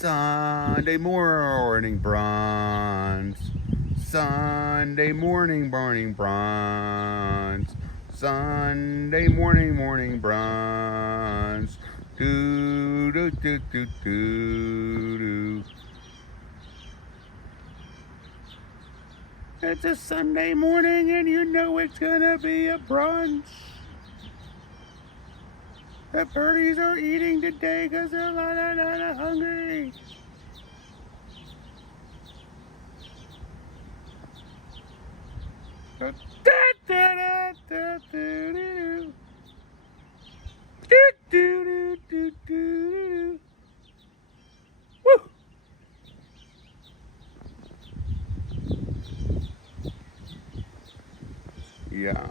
Sunday morning bronze. Sunday morning bronze. Sunday morning bronze. Do do do do do do. It's a Sunday morning and you know it's gonna be a brunch. The birdies are eating today because they're lot hungry. Da, da, da, da, do, do, do. Do, do, do. Woo! Yeah.